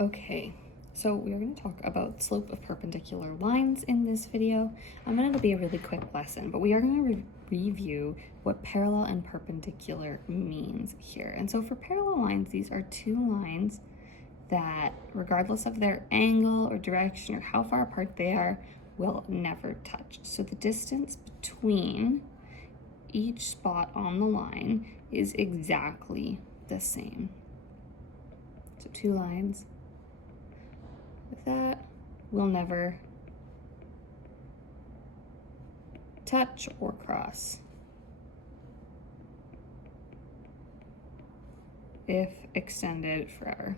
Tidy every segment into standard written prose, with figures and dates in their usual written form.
Okay, so we're going to talk about slope of perpendicular lines in this video. And it'll be a really quick lesson, but we are going to review what parallel and perpendicular means here. And so for parallel lines, these are two lines that, regardless of their angle or direction or how far apart they are, will never touch. So the distance between each spot on the line is exactly the same. So two lines that will never touch or cross if extended forever.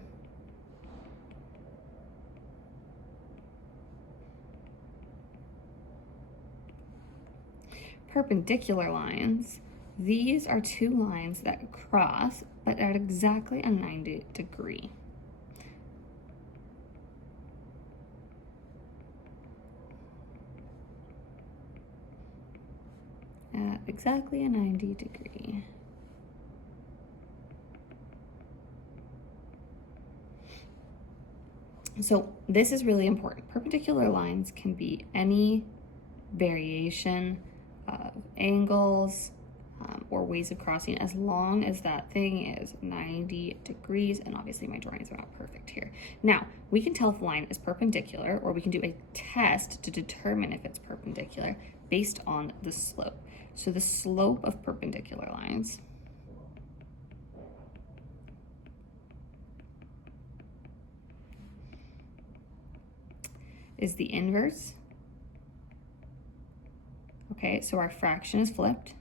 Perpendicular lines, these are two lines that cross but at exactly a 90 degree. At exactly a 90 degree. So this is really important. Perpendicular lines can be any variation of angles or ways of crossing, as long as that thing is 90 degrees. And obviously my drawings are not perfect here. Now, we can tell if a line is perpendicular, or we can do a test to determine if it's perpendicular based on the slope. So the slope of perpendicular lines is the inverse. Okay, so our fraction is flipped.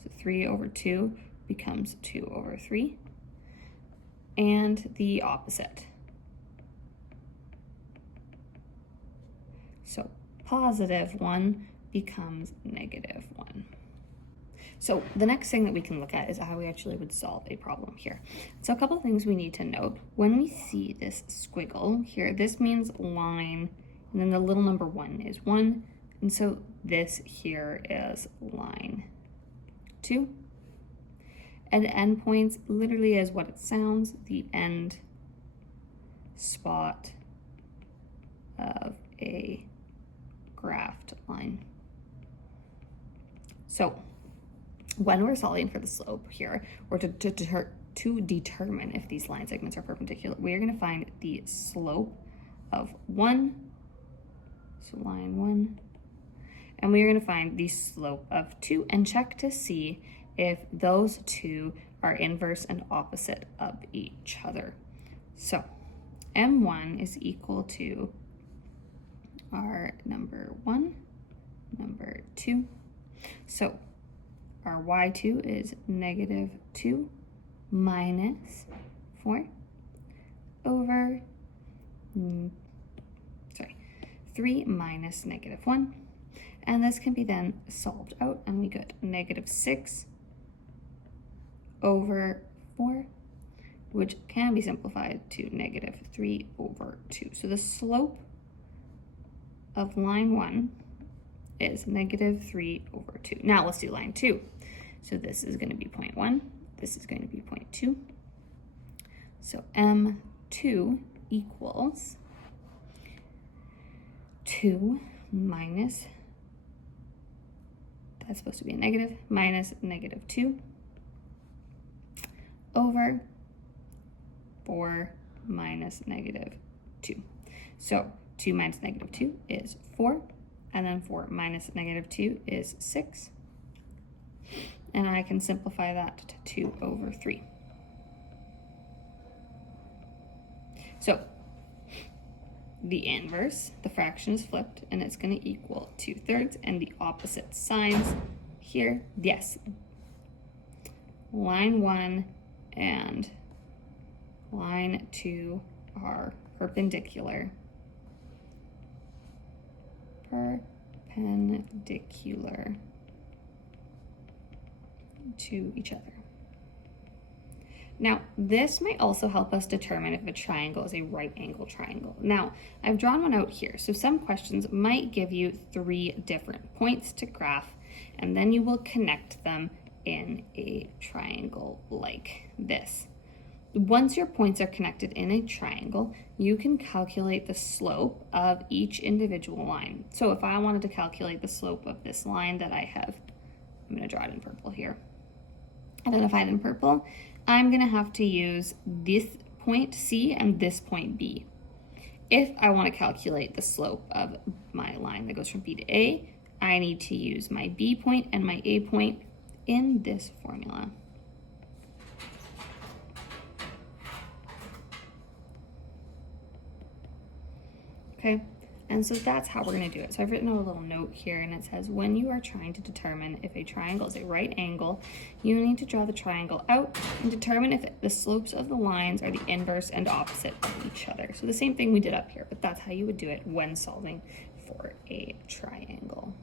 So 3/2 becomes 2/3. And the opposite. So +1 becomes -1. So the next thing that we can look at is how we actually would solve a problem here. So a couple of things we need to note. When we see this squiggle here, this means line, and then the little number 1 is 1. And so this here is line 2. And endpoints literally is what it sounds, the end spot of a graphed line. So when we're solving for the slope here, or to determine if these line segments are perpendicular, we're going to find the slope of 1, so line 1, and we're going to find the slope of 2 and check to see if those two are inverse and opposite of each other. So M1 is equal to our number 1, number 2. So our y2 is -2 minus 4 over 3 minus -1. And this can be then solved out, and we get -6 over 4, which can be simplified to -3/2. So the slope of line 1 is -3/2. Now let's do line 2. So this is going to be 0.1. This is going to be 0.2. So M2 equals 2 minus, that's supposed to be a negative, minus -2 over 4 minus -2. So 2 minus -2 is 4, and then 4 minus -2 is 6. And I can simplify that to 2/3. So the inverse, the fraction is flipped, and it's going to equal 2/3, and the opposite signs here, yes, line 1 and line 2 are perpendicular to each other. Now, this might also help us determine if a triangle is a right angle triangle. Now, I've drawn one out here, so some questions might give you 3 different points to graph, and then you will connect them in a triangle like this. once your points are connected in a triangle, you can calculate the slope of each individual line. So if I wanted to calculate the slope of this line that I have, I'm going to draw it in purple here, identified in purple, I'm going to have to use this point C and this point B. If I want to calculate the slope of my line that goes from B to A, I need to use my B point and my A point in this formula. Okay, and so that's how we're going to do it. So I've written a little note here, and it says when you are trying to determine if a triangle is a right angle, you need to draw the triangle out and determine if the slopes of the lines are the inverse and opposite of each other. So the same thing we did up here, but that's how you would do it when solving for a triangle.